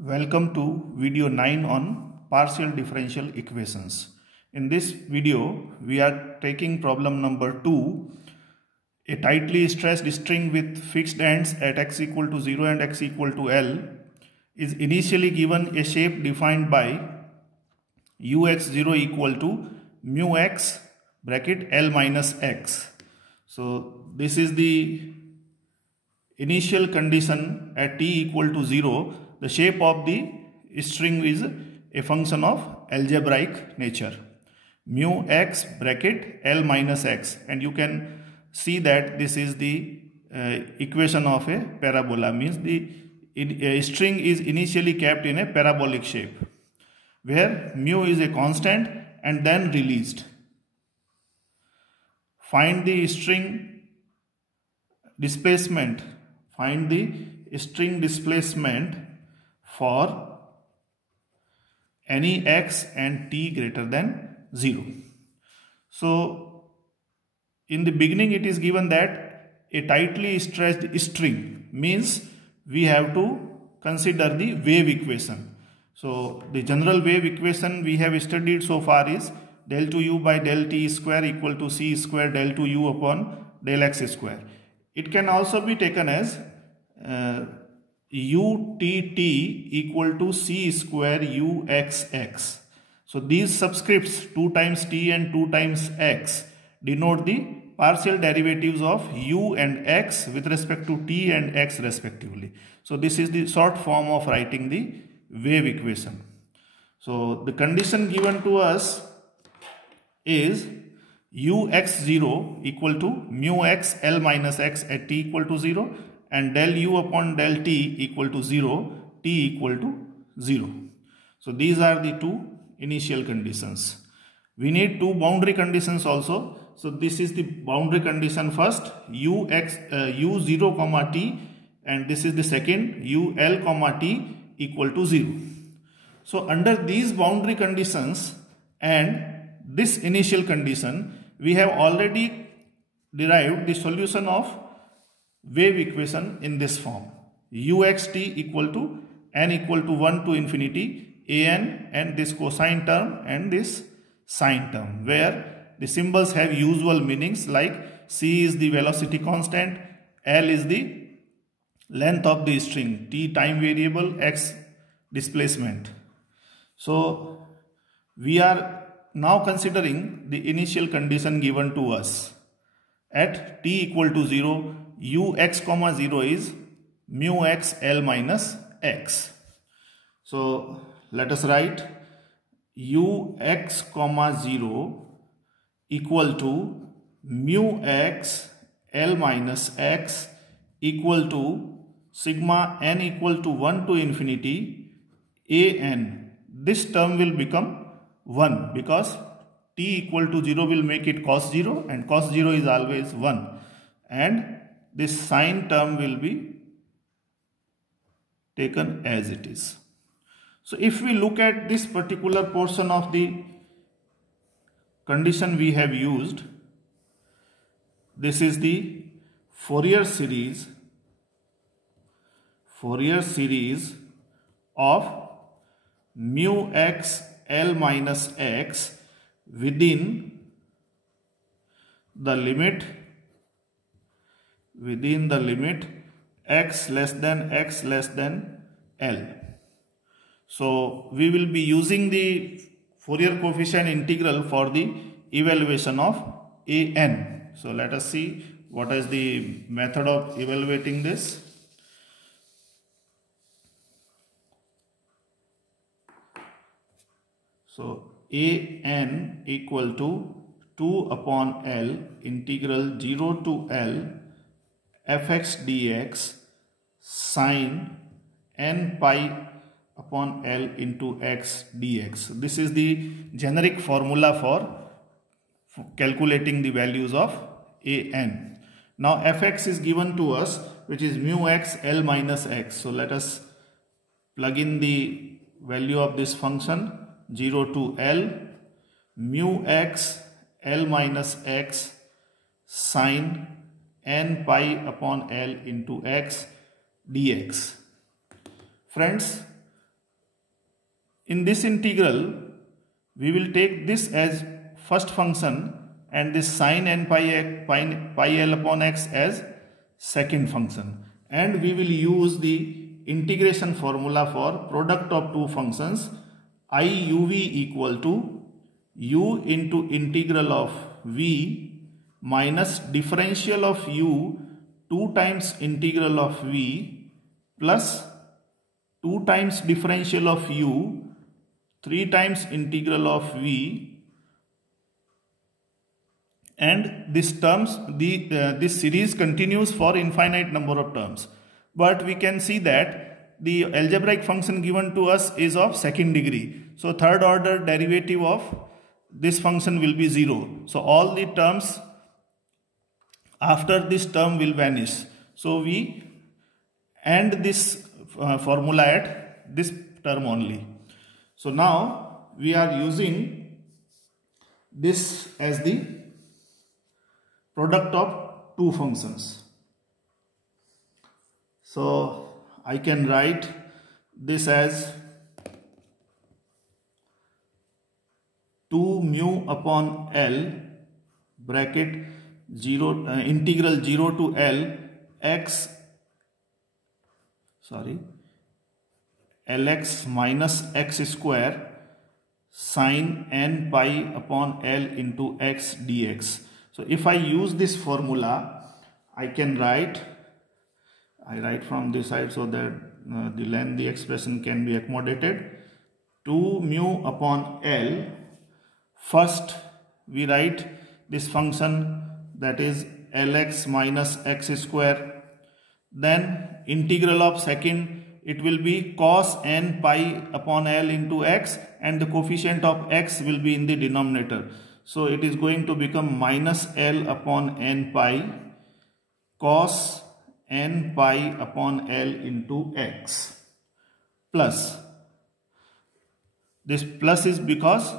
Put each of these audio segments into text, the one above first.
Welcome to video 9 on partial differential equations. In this video, we are taking problem number 2. A tightly stressed string with fixed ends at x equal to 0 and x equal to L is initially given a shape defined by ux0 equal to mu x bracket L minus x. So this is the initial condition at t equal to 0. The shape of the string is a function of algebraic nature. Mu x bracket L minus x, and you can see that this is the equation of a parabola, means a string is initially kept in a parabolic shape where mu is a constant and then released. Find the string displacement. Find the string displacement for any x and t greater than 0. So in the beginning it is given that a tightly stressed string, means we have to consider the wave equation. So the general wave equation we have studied so far is del 2u by del t square equal to c square del 2u upon del x square. It can also be taken as utt equal to c square uxx. So these subscripts 2 times t and 2 times x denote the partial derivatives of u and x with respect to t and x respectively. So this is the short form of writing the wave equation. So the condition given to us is ux0 equal to mu x L minus x at t equal to 0 and del u upon del t equal to 0, t equal to 0. So these are the two initial conditions. We need two boundary conditions also. So this is the boundary condition first, u0 comma t, and this is the second, ul comma t equal to 0. So under these boundary conditions and this initial condition, we have already derived the solution of wave equation in this form. uxt equal to n equal to 1 to infinity an and this cosine term and this sine term, where the symbols have usual meanings like c is the velocity constant, L is the length of the string, t time variable, x displacement. So we are now considering the initial condition given to us. At t equal to 0, ux comma 0 is mu x L minus x. So let us write ux comma 0 equal to mu x L minus x equal to sigma n equal to 1 to infinity an. This term will become 1 because t equal to 0 will make it cos 0 and cos 0 is always 1, and this sine term will be taken as it is. So if we look at this particular portion of the condition we have used, this is the Fourier series of mu x L minus x within the limit x less than L. So we will be using the Fourier coefficient integral for the evaluation of an. So let us see what is the method of evaluating this. So an equal to 2 upon L integral 0 to L fx dx sine n pi upon L into x dx. This is the generic formula for calculating the values of an. Now fx is given to us, which is mu x L minus x. So let us plug in the value of this function, 0 to L mu x L minus x sine n pi upon L into x dx. Friends, in this integral, we will take this as first function and this sin n pi L upon x as second function. And we will use the integration formula for product of two functions I uv equal to u into integral of v minus differential of u 2 times integral of v plus 2 times differential of u 3 times integral of v, and this series continues for infinite number of terms. But we can see that the algebraic function given to us is of second degree. So third order derivative of this function will be 0. So all the terms after this term will vanish. So we end this formula at this term only. So now we are using this as the product of two functions. So I can write this as 2 mu upon L bracket 0 integral 0 to L x Lx minus x square sin n pi upon L into x dx. So if I use this formula, I write from this side so that the lengthy expression can be accommodated. 2 mu upon L. First we write this function, that is Lx minus x square. Then integral of second, it will be cos n pi upon L into x, and the coefficient of x will be in the denominator. So it is going to become minus L upon n pi cos n pi upon L into x plus. This plus is because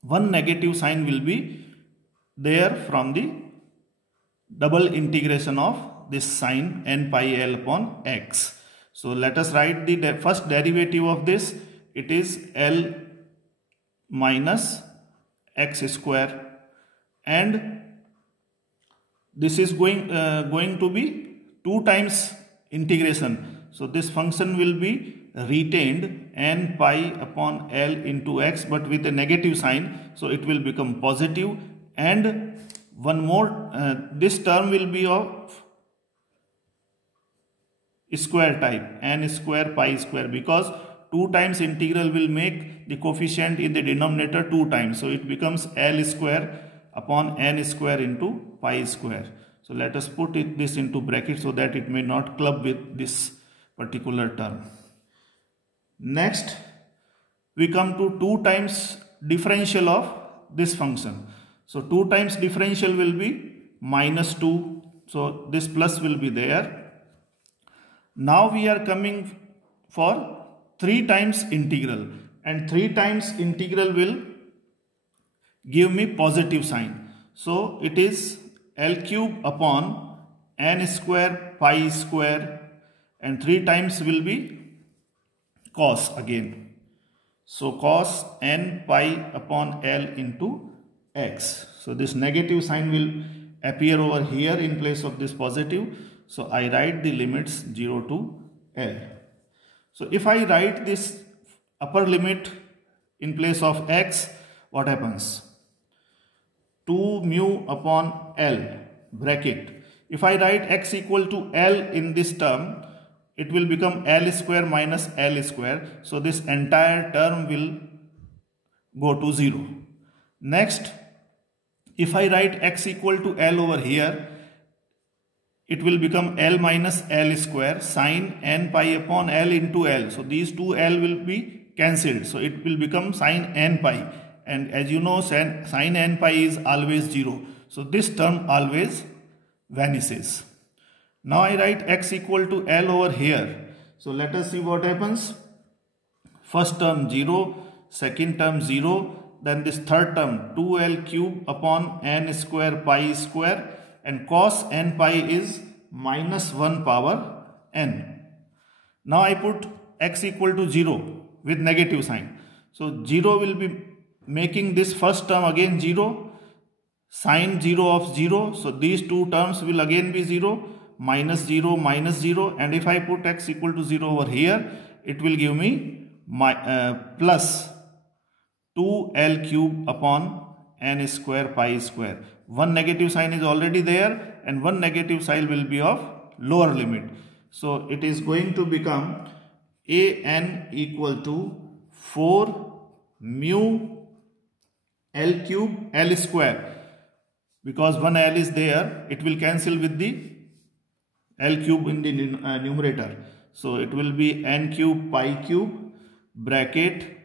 one negative sign will be there from the double integration of this sin n pi L upon x. So let us write the first derivative of this. It is L minus x square, and this is going to be 2 times integration. So this function will be retained n pi upon L into x, but with a negative sign, so it will become positive. And one more, this term will be of square type, n square pi square, because 2 times integral will make the coefficient in the denominator 2 times. So it becomes L square upon n square into pi square. So let us put this into bracket so that it may not club with this particular term. Next, we come to 2 times differential of this function. So 2 times differential will be minus 2. So this plus will be there. Now we are coming for 3 times integral, and 3 times integral will give me positive sign. So it is L cube upon n square pi square, and 3 times will be cos again. So cos n pi upon L into x. So this negative sign will appear over here in place of this positive. So I write the limits 0 to L. So if I write this upper limit in place of x, what happens? 2 mu upon L bracket. If I write x equal to L in this term, it will become L square minus L square. So this entire term will go to 0. Next, if I write x equal to L over here, it will become L minus L square sin n pi upon L into L. So these two L will be cancelled. So it will become sin n pi. And as you know, sin n pi is always 0. So this term always vanishes. Now I write x equal to L over here. So let us see what happens. First term 0, second term 0, then this third term 2L cube upon n square pi square, and cos n pi is minus 1 power n. Now I put x equal to 0. with negative sign. So 0 will be making this first term again 0, sine 0 of 0. So these two terms will again be 0, minus 0, minus 0, and if I put x equal to 0 over here, it will give me plus 2l cube upon n square pi square. One negative sign is already there and one negative sign will be of lower limit. So it is going to become an equal to 4 mu l cube l square. Because one l is there, it will cancel with the l cube in the numerator. So it will be n cube pi cube bracket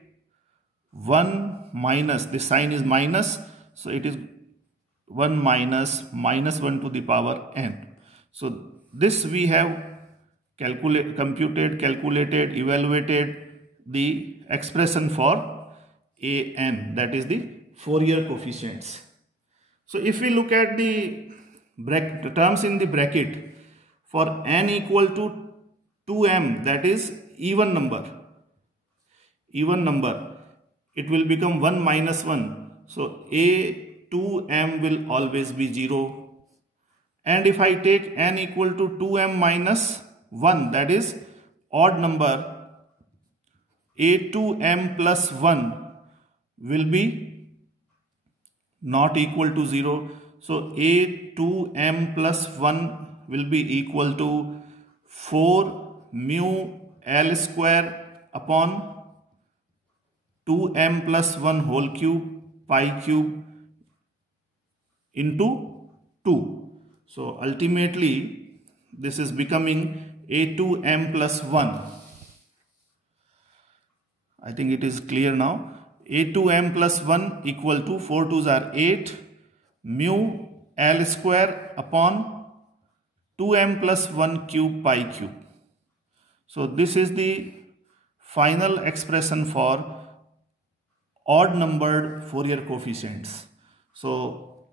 1 minus, the sign is minus, so it is 1 minus 1 to the power n. So this we have computed, calculated, evaluated the expression for an, that is the Fourier coefficients. So if we look at the terms in the bracket, for n equal to 2m, that is even number, it will become 1 minus 1. So a2m will always be 0. And if I take n equal to 2m minus 1, that is odd number, a2m plus 1 will be not equal to 0. So a2m plus 1 will be equal to 4 mu l square upon 2m plus 1 whole cube pi cube into 2. So ultimately this is becoming a2m plus 1. I think it is clear now. a2m plus 1 equal to 4 2s are 8 mu l square upon 2m plus 1 cube pi cube. So this is the final expression for odd numbered Fourier coefficients. So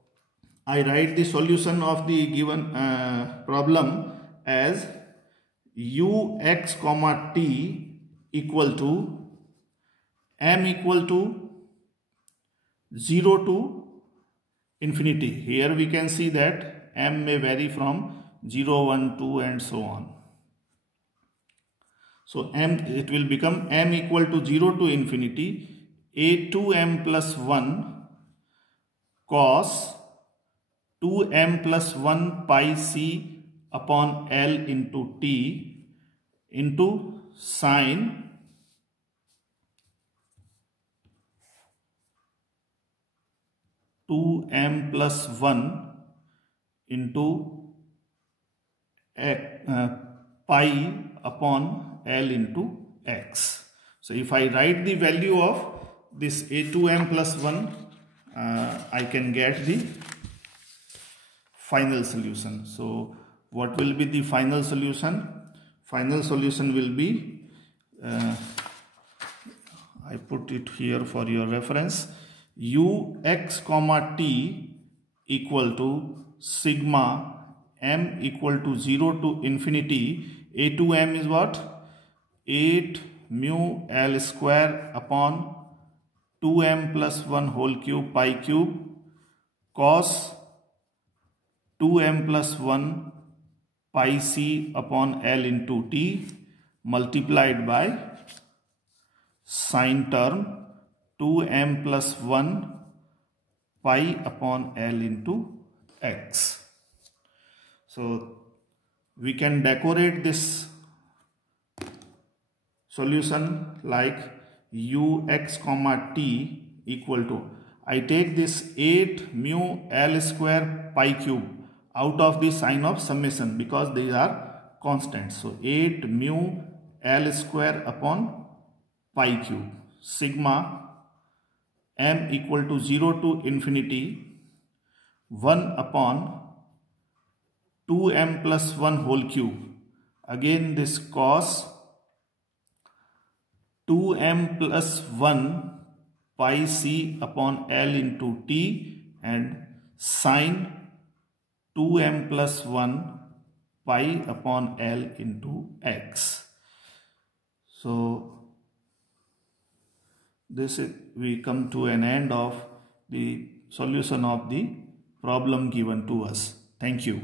I write the solution of the given problem as ux comma t equal to m equal to 0 to infinity. Here we can see that m may vary from 0, 1, 2 and so on. So it will become m equal to 0 to infinity a2m plus 1 cos 2m plus 1 pi c upon l into t into sine 2m plus 1 into pi upon L into x. So if I write the value of this a2m plus 1, I can get the final solution. So what will be the final solution? Final solution will be, I put it here for your reference, ux comma t equal to sigma m equal to 0 to infinity. a2m is what? 8 mu l square upon 2m plus 1 whole cube pi cube cos 2m plus 1 pi c upon l into t multiplied by sine term 2m plus 1 pi upon l into x. So we can decorate this solution like ux comma t equal to, I take this 8 mu l square pi cube out of the sign of summation because these are constants. So 8 mu l square upon pi cube sigma m equal to 0 to infinity 1 upon 2m plus 1 whole cube. Again this cos 2m plus 1 pi c upon l into t and sine 2m plus 1 pi upon l into x. So we come to an end of the solution of the problem given to us. Thank you.